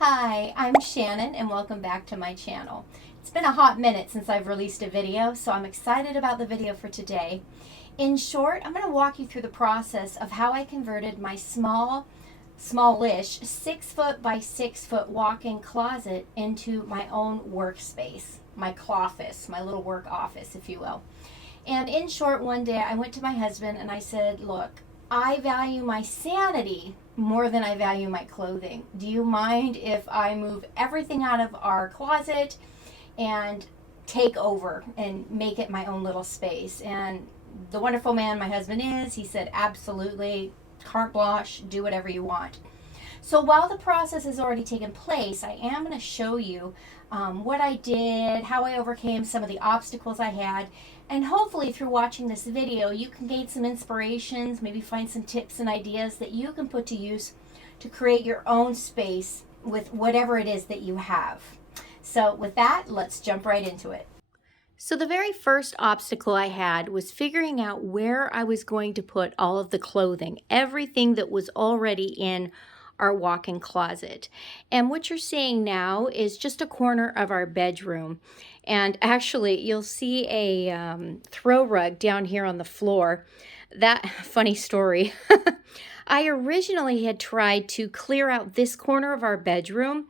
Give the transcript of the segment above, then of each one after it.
Hi, I'm Shannon and welcome back to my channel. It's been a hot minute since I've released a video, so I'm excited about the video for today. In short, I'm going to walk you through the process of how I converted my smallish 6-foot by 6-foot walk-in closet into my own workspace, my cloffice, my little work office, if you will. And in short, one day I went to my husband and I said, look, I value my sanity more than I value my clothing. Do you mind if I move everything out of our closet and take over and make it my own little space? And the wonderful man my husband is, he said, absolutely, carte blanche, do whatever you want. So while the process has already taken place, I am going to show you what I did, how I overcame some of the obstacles I had, and hopefully through watching this video, you can gain some inspirations, maybe find some tips and ideas that you can put to use to create your own space with whatever it is that you have. So with that, let's jump right into it. So the very first obstacle I had was figuring out where I was going to put all of the clothing, everything that was already in our walk-in closet. And what you're seeing now is just a corner of our bedroom. And actually, you'll see a throw rug down here on the floor. That funny story. I originally had tried to clear out this corner of our bedroom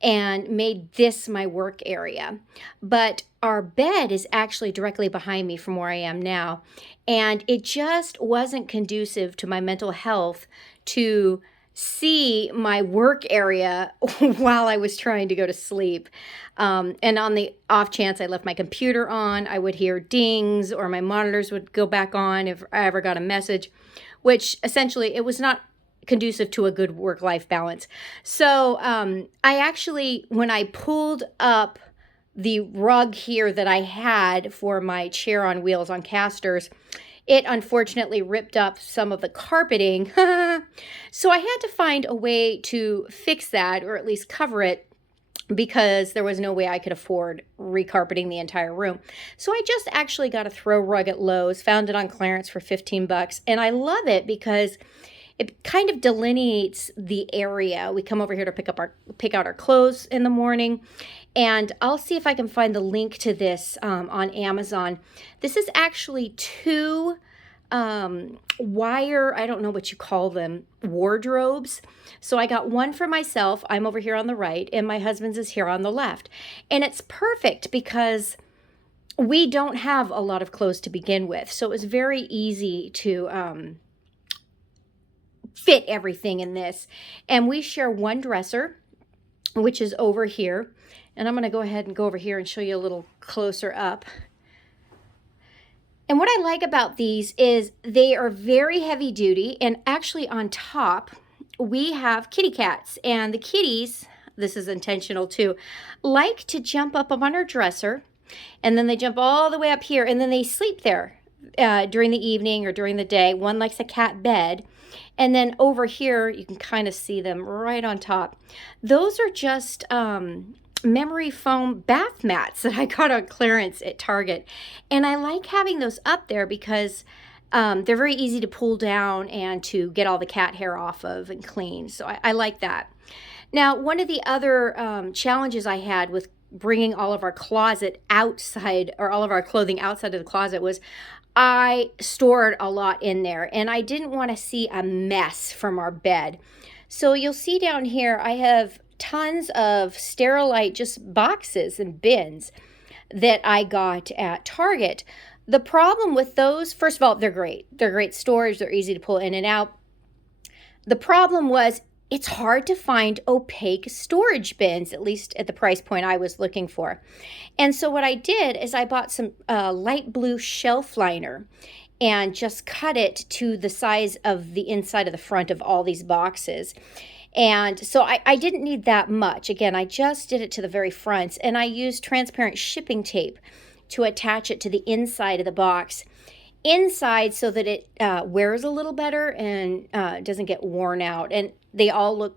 and made this my work area. But our bed is actually directly behind me from where I am now. And it just wasn't conducive to my mental health to see my work area while I was trying to go to sleep. And on the off chance I left my computer on, I would hear dings or my monitors would go back on if I ever got a message, which essentially it was not conducive to a good work-life balance. So I actually, when I pulled up the rug here that I had for my chair on wheels on casters, it unfortunately ripped up some of the carpeting. So I had to find a way to fix that, or at least cover it, because there was no way I could afford recarpeting the entire room. So I just actually got a throw rug at Lowe's, found it on clearance for 15 bucks, and I love it because it kind of delineates the area. We come over here to pick out our clothes in the morning, and I'll see if I can find the link to this on Amazon. This is actually two wire, I don't know what you call them, wardrobes. So I got one for myself. I'm over here on the right, and my husband's is here on the left. And it's perfect because we don't have a lot of clothes to begin with. So it was very easy to fit everything in this. And we share one dresser, which is over here. And I'm going to go ahead and go over here and show you a little closer up. And what I like about these is they are very heavy duty, and actually on top we have kitty cats, and the kitties, this is intentional too, like to jump up on our dresser, and then they jump all the way up here, and then they sleep there during the evening or during the day. One likes a cat bed, and then over here you can kind of see them right on top. Those are just memory foam bath mats that I got on clearance at Target, and I like having those up there because they're very easy to pull down and to get all the cat hair off of and clean. So I like that. Now, one of the other challenges I had with bringing all of our closet outside, or all of our clothing outside of the closet, was I stored a lot in there, and I didn't want to see a mess from our bed. So you'll see down here I have tons of Sterilite just boxes and bins that I got at Target. The problem with those, first of all, they're great. They're great storage. They're easy to pull in and out. The problem was it's hard to find opaque storage bins, at least at the price point I was looking for. And so what I did is I bought some light blue shelf liner and just cut it to the size of the inside of the front of all these boxes. And so I didn't need that much. Again, I just did it to the very front, and I used transparent shipping tape to attach it to the inside of the box. Inside so that it wears a little better and doesn't get worn out. And they all look,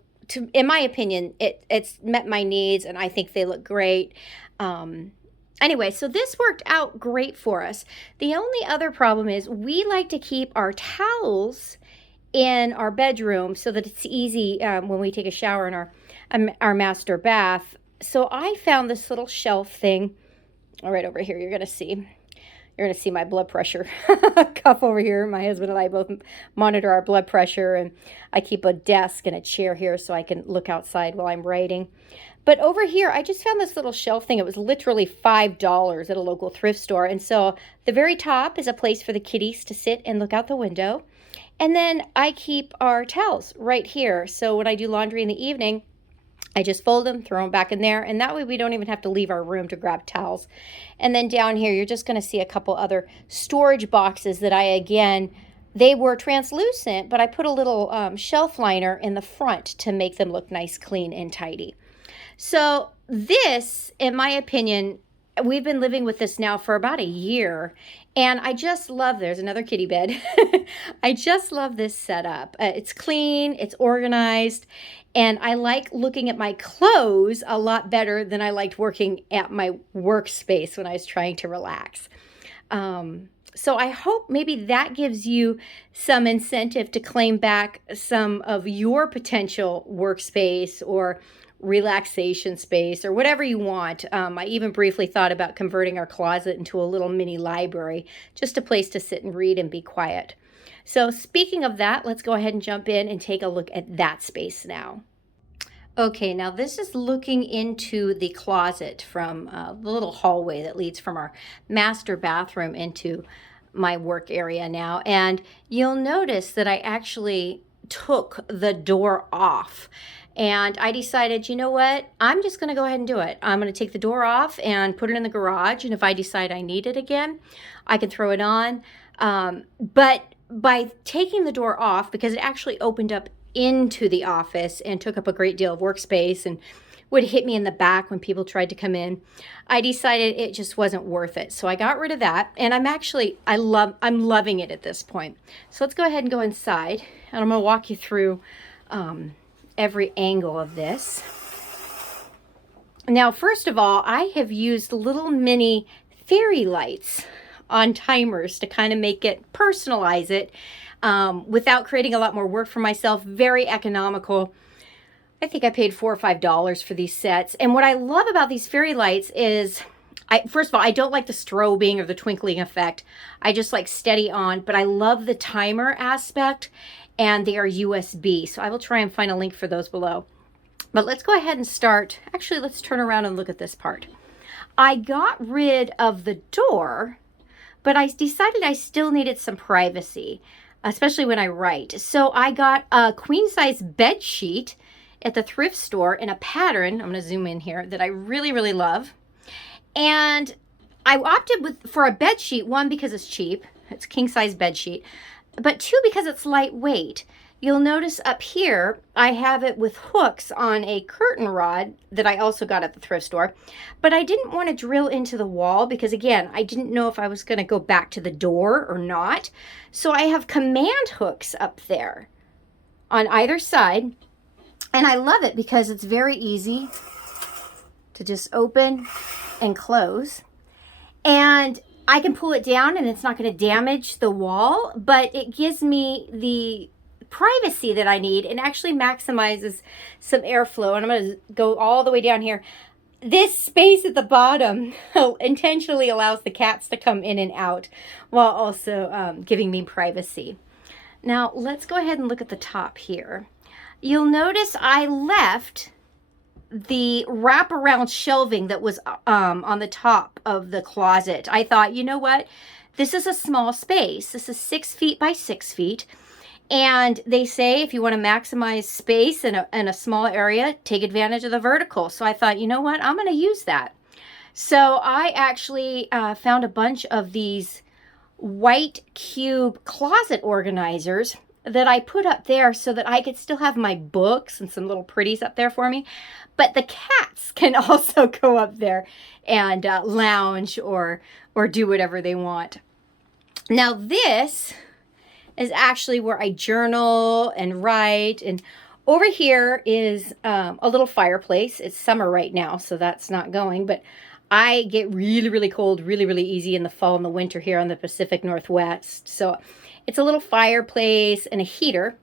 in my opinion, it's met my needs, and I think they look great. Anyway, so this worked out great for us. The only other problem is we like to keep our towels in our bedroom so that it's easy when we take a shower in our our master bath. So I found this little shelf thing right over here. You're going to see. You're going to see my blood pressure cuff over here. My husband and I both monitor our blood pressure, and I keep a desk and a chair here so I can look outside while I'm writing. But over here, I just found this little shelf thing. It was literally $5 at a local thrift store. And so the very top is a place for the kitties to sit and look out the window. And then I keep our towels right here. So when I do laundry in the evening, I just fold them, throw them back in there, and that way we don't even have to leave our room to grab towels. And then down here, you're just going to see a couple other storage boxes that they were translucent, but I put a little shelf liner in the front to make them look nice, clean, and tidy. So this, in my opinion, we've been living with this now for about a year, and I just love, there's another kitty bed. I just love this setup. It's clean, it's organized, and I like looking at my clothes a lot better than I liked working at my workspace when I was trying to relax. So I hope maybe that gives you some incentive to claim back some of your potential workspace or relaxation space or whatever you want. I even briefly thought about converting our closet into a little mini library, just a place to sit and read and be quiet. So speaking of that, let's go ahead and jump in and take a look at that space now. Okay, now this is looking into the closet from the little hallway that leads from our master bathroom into my work area now. And you'll notice that I actually took the door off. And I decided, you know what, I'm just going to go ahead and do it. I'm going to take the door off and put it in the garage. And if I decide I need it again, I can throw it on. But by taking the door off, because it actually opened up into the office and took up a great deal of workspace and would hit me in the back when people tried to come in, I decided it just wasn't worth it. So I got rid of that, and I'm loving it at this point. So let's go ahead and go inside, and I'm going to walk you through every angle of this. Now, first of all, I have used little mini fairy lights on timers to kind of make it, personalize it, without creating a lot more work for myself. Very economical. I think I paid $4 or $5 for these sets. And what I love about these fairy lights is, first of all, I don't like the strobing or the twinkling effect. I just like steady on, but I love the timer aspect, and they are USB. So I will try and find a link for those below. But let's go ahead and start. Actually, let's turn around and look at this part. I got rid of the door, but I decided I still needed some privacy, especially when I write. So I got a queen size bed sheet at the thrift store in a pattern, I'm going to zoom in here, that I really, really love. And I opted for a bed sheet, one, because it's cheap. It's king size bed sheet. But two, because it's lightweight. You'll notice up here, I have it with hooks on a curtain rod that I also got at the thrift store. But I didn't want to drill into the wall because, again, I didn't know if I was going to go back to the door or not. So I have command hooks up there on either side. And I love it because it's very easy to just open and close. And I can pull it down and it's not going to damage the wall, but it gives me the privacy that I need and actually maximizes some airflow. And I'm going to go all the way down here. This space at the bottom intentionally allows the cats to come in and out while also giving me privacy. Now let's go ahead and look at the top here. You'll notice I left the wraparound shelving that was on the top of the closet. I thought, you know what? This is a small space. This is 6 feet by 6 feet. And they say if you want to maximize space in a small area, take advantage of the vertical. So I thought, you know what? I'm going to use that. So I actually found a bunch of these white cube closet organizers that I put up there so that I could still have my books and some little pretties up there for me. But the cats can also go up there and lounge or do whatever they want. Now this is actually where I journal and write. And over here is a little fireplace. It's summer right now, so that's not going. But I get really, really cold, really, really easy in the fall and the winter here on the Pacific Northwest. So it's a little fireplace and a heater.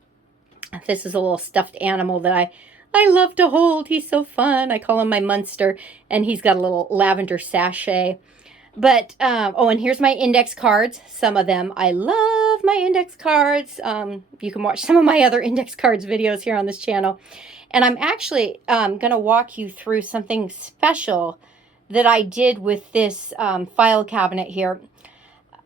This is a little stuffed animal that I I love to hold. He's so fun. I call him my Munster, and he's got a little lavender sachet. But, oh, and here's my index cards. Some of them. I love my index cards. You can watch some of my other index cards videos here on this channel. And I'm actually going to walk you through something special that I did with this file cabinet here.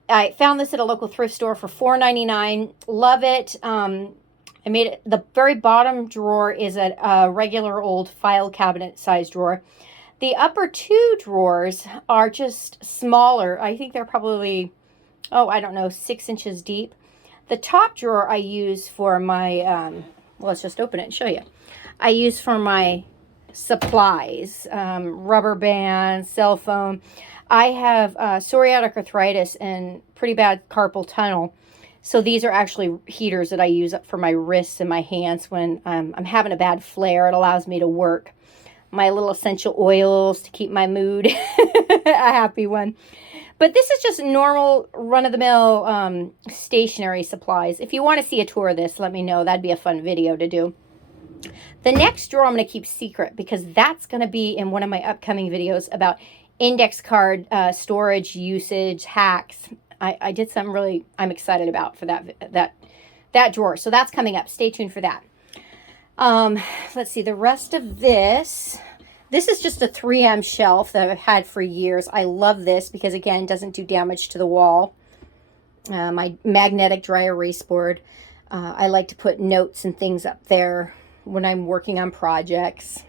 I found this at a local thrift store for $4.99. Love it. I made it, the very bottom drawer is a regular old file cabinet size drawer. The upper two drawers are just smaller. I think they're probably, oh, I don't know, 6 inches deep. The top drawer I use for my, well, let's just open it and show you. I use for my supplies, rubber bands, cell phone. I have psoriatic arthritis and pretty bad carpal tunnel. So these are actually heaters that I use for my wrists and my hands when I'm having a bad flare. It allows me to work. My little essential oils to keep my mood a happy one. But this is just normal run-of-the-mill stationery supplies. If you want to see a tour of this, let me know. That'd be a fun video to do. The next drawer I'm going to keep secret because that's going to be in one of my upcoming videos about index card storage, usage, hacks. I did something really I'm excited about for that drawer. So that's coming up. Stay tuned for that. Let's see, the rest of this. This is just a 3M shelf that I've had for years. I love this because, again, it doesn't do damage to the wall. My magnetic dry erase board. I like to put notes and things up there when I'm working on projects.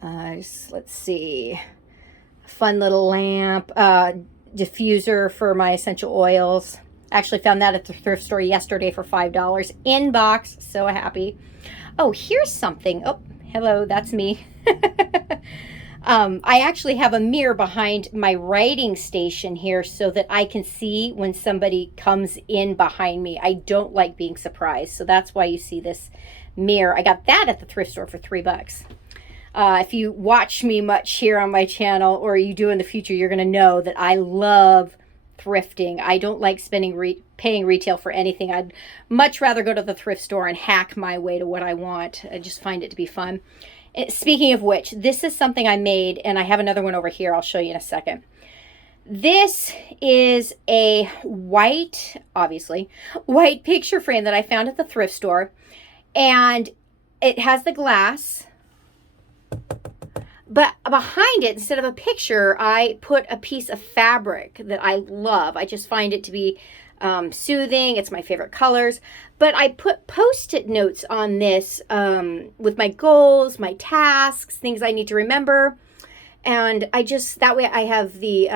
Let's see. Fun little lamp. Diffuser for my essential oils. Actually found that at the thrift store yesterday for $5 in box. So happy. Oh, here's something. Oh, hello, that's me. I actually have a mirror behind my writing station here so that I can see when somebody comes in behind me. I don't like being surprised. So that's why you see this mirror. I got that at the thrift store for $3. If you watch me much here on my channel, or you do in the future, you're going to know that I love thrifting. I don't like paying retail for anything. I'd much rather go to the thrift store and hack my way to what I want. I just find it to be fun. Speaking of which, this is something I made, and I have another one over here. I'll show you in a second. This is a white, obviously, white picture frame that I found at the thrift store, and it has the glass. But behind it, instead of a picture, I put a piece of fabric that I love. I just find it to be soothing. It's my favorite colors. But I put Post-it notes on this with my goals, my tasks, things I need to remember. And that way I have the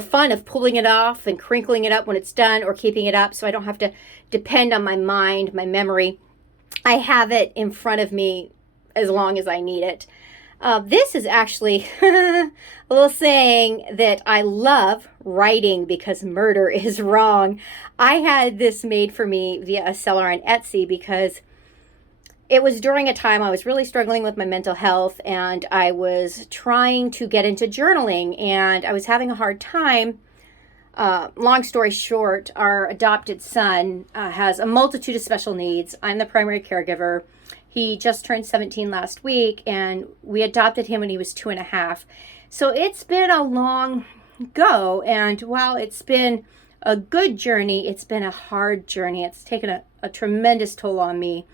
fun of pulling it off and crinkling it up when it's done or keeping it up so I don't have to depend on my mind, my memory. I have it in front of me as long as I need it. This is actually a little saying that I love writing because murder is wrong. I had this made for me via a seller on Etsy because it was during a time I was really struggling with my mental health, and I was trying to get into journaling, and I was having a hard time. Long story short, our adopted son has a multitude of special needs. I'm the primary caregiver. He just turned 17 last week, and we adopted him when he was 2.5. So it's been a long go, and while it's been a good journey, it's been a hard journey. It's taken a tremendous toll on me,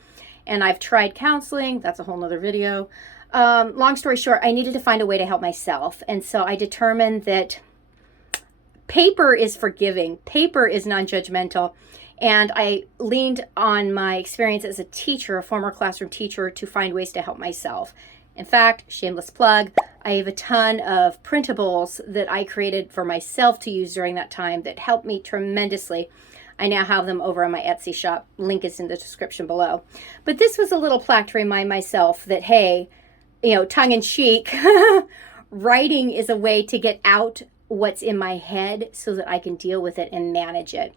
and I've tried counseling. That's a whole nother video. Long story short, I needed to find a way to help myself, and so I determined that paper is forgiving. Paper is non-judgmental. And I leaned on my experience as a teacher, a former classroom teacher, to find ways to help myself. In fact, shameless plug, I have a ton of printables that I created for myself to use during that time that helped me tremendously. I now have them over on my Etsy shop. Link is in the description below. But this was a little plaque to remind myself that, hey, tongue in cheek, writing is a way to get out what's in my head so that I can deal with it and manage it,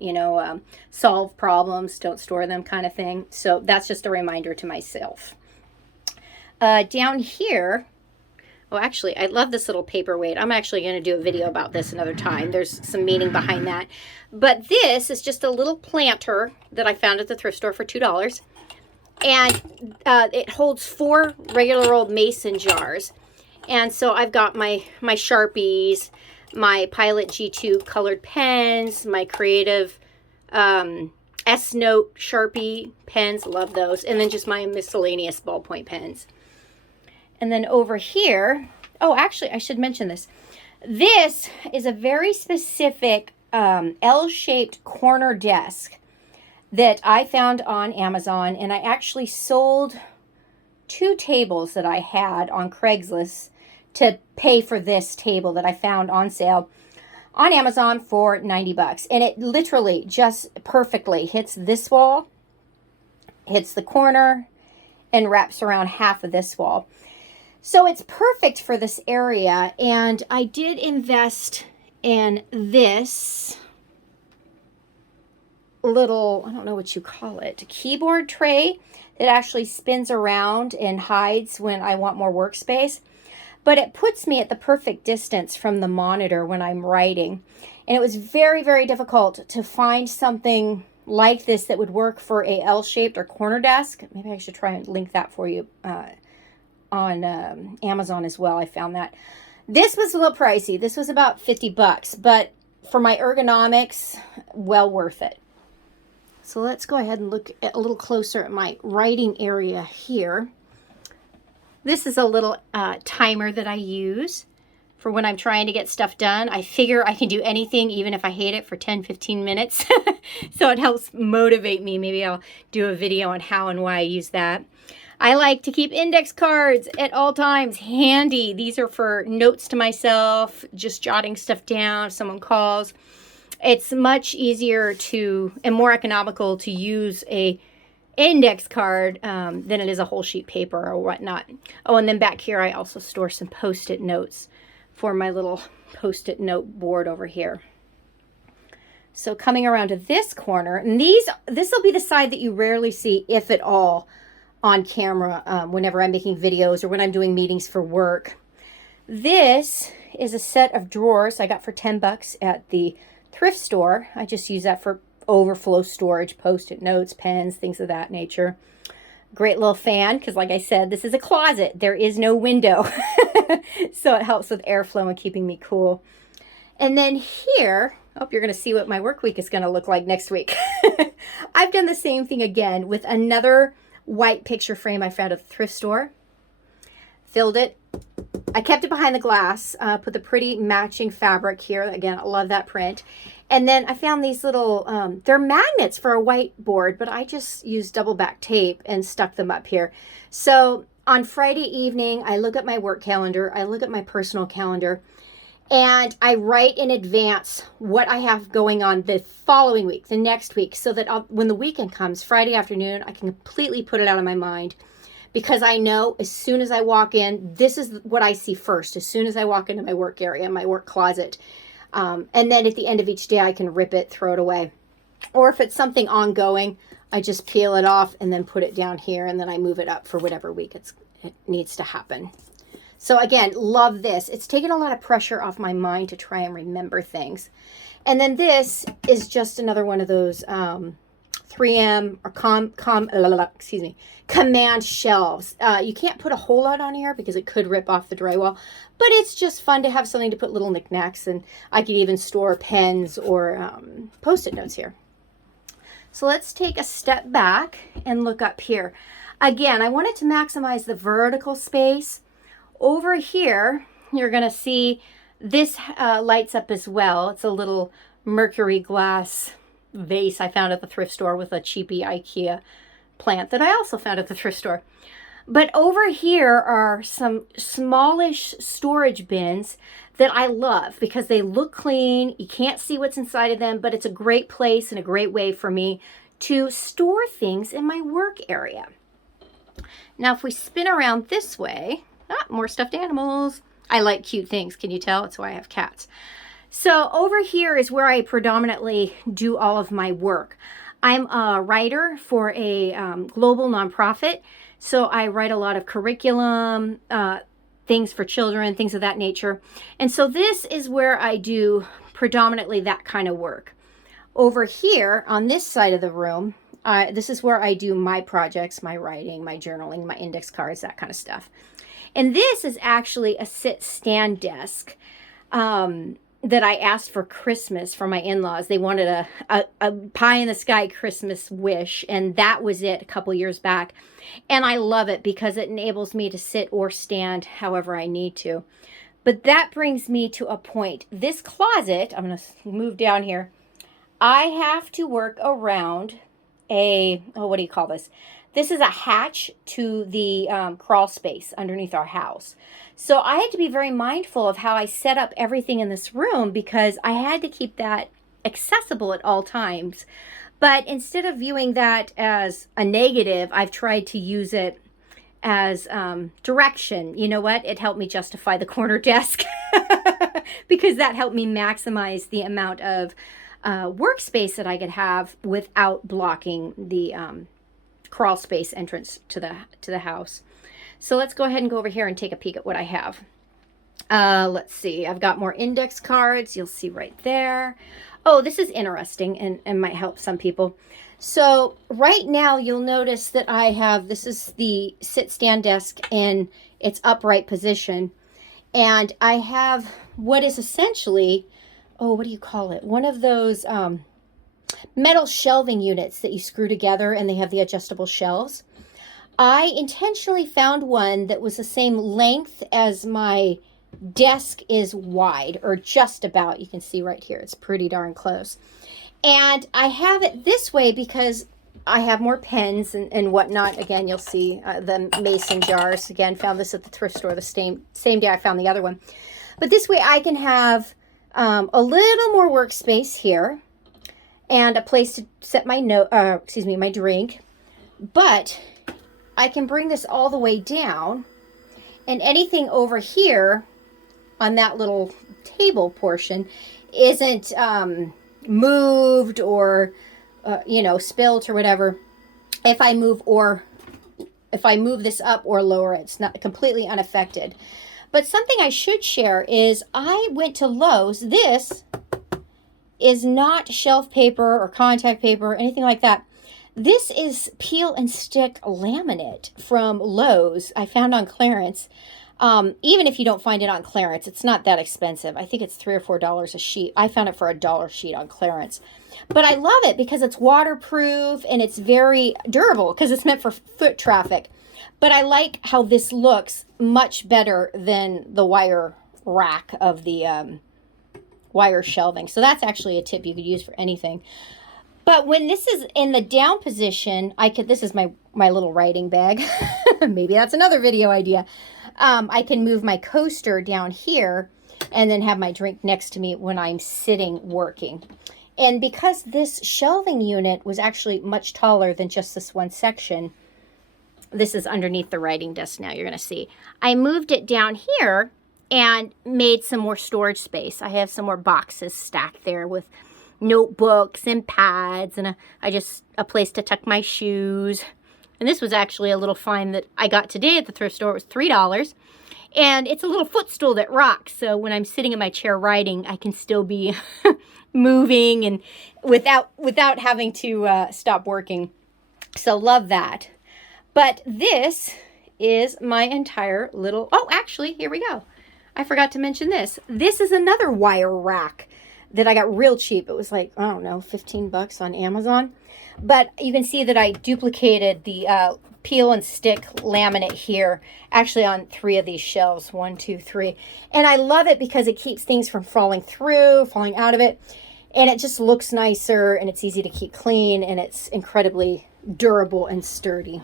solve problems, don't store them kind of thing. So that's just a reminder to myself. Down here, oh, actually, I love this little paperweight. I'm actually going to do a video about this another time. There's some meaning behind that. But this is just a little planter that I found at the thrift store for $2. And it holds 4 regular old mason jars. And so I've got my Sharpies, my Pilot G2 colored pens, my Creative S-Note Sharpie pens, love those, and then just my miscellaneous ballpoint pens. And then over here, oh, actually, I should mention this. This is a very specific L-shaped corner desk that I found on Amazon, and I actually sold 2 tables that I had on Craigslist to pay for this table that I found on sale on Amazon for 90 bucks. And it literally just perfectly hits this wall, hits the corner, and wraps around half of this wall. So it's perfect for this area. And I did invest in this little, I don't know what you call it, a keyboard tray that actually spins around and hides when I want more workspace. But it puts me at the perfect distance from the monitor when I'm writing. And it was very, very difficult to find something like this that would work for a L-shaped or corner desk. Maybe I should try and link that for you on Amazon as well. I found that. This was a little pricey. This was about 50 bucks, but for my ergonomics, well worth it. So let's go ahead and look at a little closer at my writing area here. This is a little timer that I use for when I'm trying to get stuff done. I figure I can do anything, even if I hate it, for 10-15 minutes. So it helps motivate me. Maybe I'll do a video on how and why I use that. I like to keep index cards at all times handy. These are for notes to myself, just jotting stuff down if someone calls. It's much easier to and more economical to use a index card than it is a whole sheet paper or whatnot. Oh, and then back here I also store some post-it notes for my little post-it note board over here. So coming around to this corner, and this will be the side that you rarely see, if at all, on camera whenever I'm making videos or when I'm doing meetings for work. This is a set of drawers I got for 10 bucks at the thrift store. I just use that for overflow storage, post-it notes, pens, things of that nature. Great little fan, because like I said, this is a closet. There is no window. So it helps with airflow and keeping me cool. And then here, oh, you're going to see what my work week is going to look like next week. I've done the same thing again with another white picture frame I found at the thrift store. Filled it. I kept it behind the glass, put the pretty matching fabric here. Again, I love that print. And then I found these little, they're magnets for a whiteboard, but I just used double back tape and stuck them up here. So on Friday evening, I look at my work calendar, I look at my personal calendar, and I write in advance what I have going on the following week, the next week, so that when the weekend comes, Friday afternoon, I can completely put it out of my mind. Because I know as soon as I walk in, this is what I see first. As soon as I walk into my work area, my work closet. And then at the end of each day, I can rip it, throw it away. Or if it's something ongoing, I just peel it off and then put it down here. And then I move it up for whatever week it needs to happen. So again, love this. It's taken a lot of pressure off my mind to try and remember things. And then this is just another one of those 3M or command shelves. You can't put a whole lot on here because it could rip off the drywall, but it's just fun to have something to put little knickknacks, and I could even store pens or post-it notes here. So let's take a step back and look up here. Again, I wanted to maximize the vertical space. Over here, you're going to see this lights up as well. It's a little mercury glass vase I found at the thrift store with a cheapy IKEA plant that I also found at the thrift store. But over here are some smallish storage bins that I love because they look clean. You can't see what's inside of them, but it's a great place and a great way for me to store things in my work area. Now, if we spin around this way, more stuffed animals. I like cute things. Can you tell? That's why I have cats. So over here is where I predominantly do all of my work. I'm a writer for a global nonprofit. So I write a lot of curriculum, things for children, things of that nature. And so this is where I do predominantly that kind of work. Over here on this side of the room This is where I do my projects, my writing, my journaling, my index cards, that kind of stuff. And this is actually a sit-stand desk that I asked for Christmas from my in-laws. They wanted a pie-in-the-sky Christmas wish, and that was it a couple years back. And I love it because it enables me to sit or stand however I need to. But that brings me to a point. This closet, I'm going to move down here. I have to work around what do you call this? This is a hatch to the crawl space underneath our house. So I had to be very mindful of how I set up everything in this room because I had to keep that accessible at all times. But instead of viewing that as a negative, I've tried to use it as direction. You know what? It helped me justify the corner desk because that helped me maximize the amount of workspace that I could have without blocking the crawl space entrance to the house. So let's go ahead and go over here and take a peek at what I have. Let's see. I've got more index cards. You'll see right there. Oh, this is interesting and might help some people. So right now you'll notice that I have, this is the sit-stand desk in its upright position. And I have what is essentially, what do you call it? One of those metal shelving units that you screw together and they have the adjustable shelves. I intentionally found one that was the same length as my desk is wide, or just about. You can see right here, it's pretty darn close. And I have it this way because I have more pens and whatnot. Again, you'll see the mason jars. Again, found this at the thrift store the same day I found the other one. But this way I can have a little more workspace here and a place to set my my drink. But I can bring this all the way down, and anything over here on that little table portion isn't moved or spilt or whatever. If I move this up or lower, it's not completely unaffected. But something I should share is I went to Lowe's. This is not shelf paper or contact paper or anything like that. This is peel and stick laminate from Lowe's. I found on clearance. Even if you don't find it on clearance, it's not that expensive. I think it's $3 or $4 a sheet. I found it for $1 a sheet on clearance. But I love it because it's waterproof and it's very durable because it's meant for foot traffic. But I like how this looks much better than the wire rack of the wire shelving. So that's actually a tip you could use for anything. But when this is in the down position, this is my little writing bag. Maybe that's another video idea. I can move my coaster down here and then have my drink next to me when I'm sitting working. And because this shelving unit was actually much taller than just this one section, this is underneath the writing desk now, you're going to see. I moved it down here and made some more storage space. I have some more boxes stacked there with notebooks and pads and a place to tuck my shoes. And this was actually a little find that I got today at the thrift store. It was $3. And it's a little footstool that rocks. So when I'm sitting in my chair writing, I can still be moving and without having to stop working. So love that. But this is my entire little, actually, here we go. I forgot to mention this. This is another wire rack that I got real cheap. It was like, I don't know, 15 bucks on Amazon. But you can see that I duplicated the peel and stick laminate here, actually on 3 of these shelves, 1, 2, 3. And I love it because it keeps things from falling out of it. And it just looks nicer and it's easy to keep clean and it's incredibly durable and sturdy.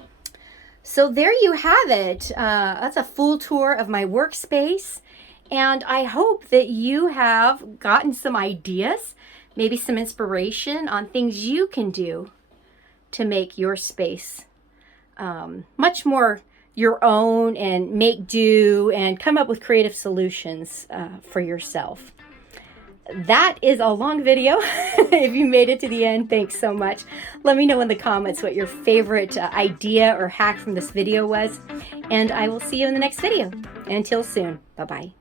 So there you have it. That's a full tour of my workspace. And I hope that you have gotten some ideas, maybe some inspiration on things you can do to make your space much more your own and make do and come up with creative solutions for yourself. That is a long video. If you made it to the end, thanks so much. Let me know in the comments what your favorite idea or hack from this video was. And I will see you in the next video. Until soon. Bye-bye.